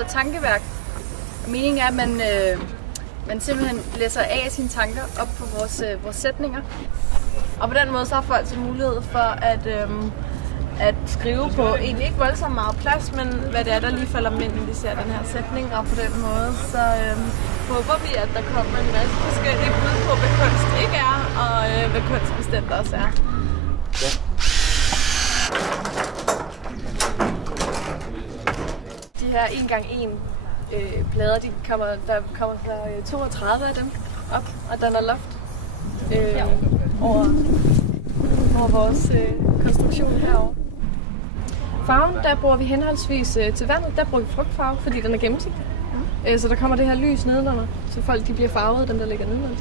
noget tankeværk. Meningen er, at man simpelthen læser af sine tanker op på vores sætninger. Og på den måde så har folk så mulighed for at skrive på egentlig ikke voldsomt meget plads, men hvad det er, der lige falder dem ind, når de ser den her sætning. Og på den måde så håber vi, at der kommer en masse forskellige bud på, hvad kunst ikke er, og hvad kunst bestemt også er. Ja. De her 1x1 plader, der kommer så 32 af dem op, og danner loft over vores konstruktion herovre. Farven, der bruger vi henholdsvis til vandet, der bruger vi frugtfarve, fordi den er gennemsigtig. Så der kommer det her lys nedenunder, så folk de bliver farvet, dem der ligger nedenunder.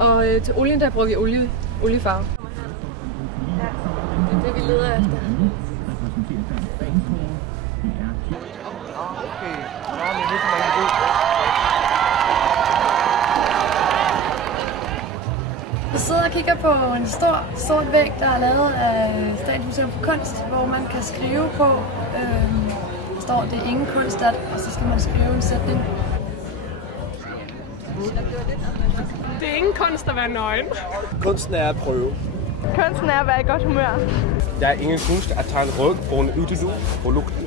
Og til olien, der bruger vi oliefarve. Ja, det er det, vi leder efter. Vi sidder og kigger på en stor væg, der er lavet af Statens Museum for Kunst, hvor man kan skrive på, der står, det er ingen kunst at, og så skal man skrive en sætning. Det er ingen kunst at være nøgen. Kunsten er at prøve. Kunsten er at være i godt humør. Der er ingen kunst at tage en ryg på en utilud på lugten.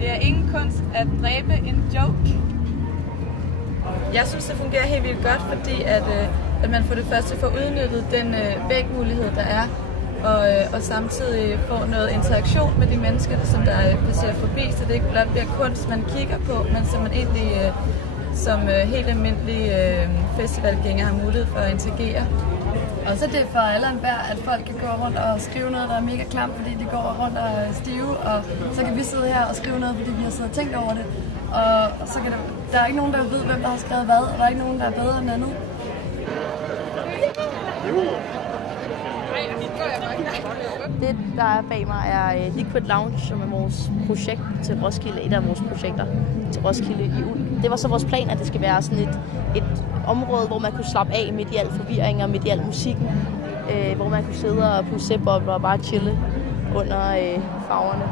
Det er ingen kunst at dræbe en joke. Jeg synes, det fungerer helt vildt godt, fordi at man for det første får udnyttet den vægmulighed, der er, og samtidig får noget interaktion med de mennesker, som der passerer forbi, så det ikke blot bliver kunst, man kigger på, men som man egentlig som helt almindelig festivalgænger har mulighed for at interagere. Og så er det for alle og hver, at folk kan gå rundt og skrive noget, der er mega klamt, fordi de går rundt og er stive, og så kan vi sidde her og skrive noget, fordi vi har siddet og tænkt over det. Og så kan der er ikke nogen, der ved, hvem der har skrevet hvad, og der er ikke nogen, der er bedre end andet. Det, der er bag mig, er Liquid Lounge, som er vores projekt til Roskilde, et af vores projekter til Roskilde i Ulm. Det var så vores plan, at det skal være sådan et område, hvor man kunne slappe af midt i al forvirring og midt i al musikken. Hvor man kunne sidde og pusse sæbobler og bare chille under farverne.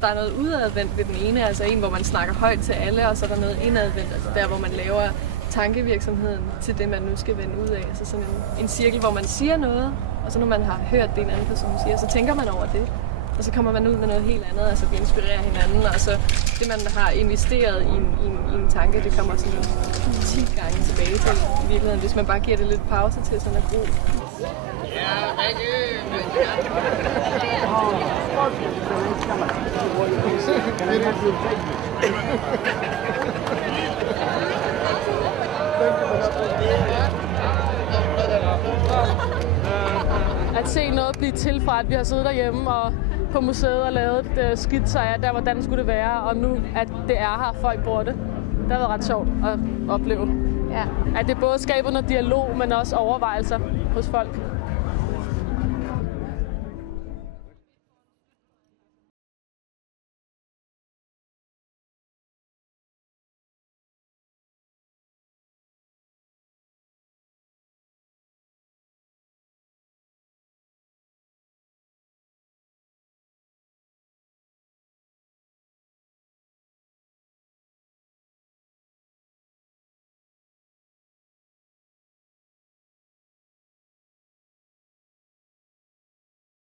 Der er noget udadvendt ved den ene, altså en, hvor man snakker højt til alle, og så er der noget indadvendt, altså der, hvor man laver tankevirksomheden til det, man nu skal vende ud af. Altså sådan en cirkel, hvor man siger noget, og så når man har hørt det, en anden person siger, så tænker man over det. Og så kommer man ud med noget helt andet, altså vi inspirerer hinanden, og så det, man har investeret i en tanke, det kommer sådan 10 gange tilbage til i virkeligheden, hvis man bare giver det lidt pause til sådan at bruge. At se noget blive til fra, at vi har siddet derhjemme og på museet og lavet skitser af, der hvordan skulle det være, og nu at det er her, folk bruger det. Det har været ret sjovt at opleve. Ja. At det både skaber noget dialog, men også overvejelser hos folk.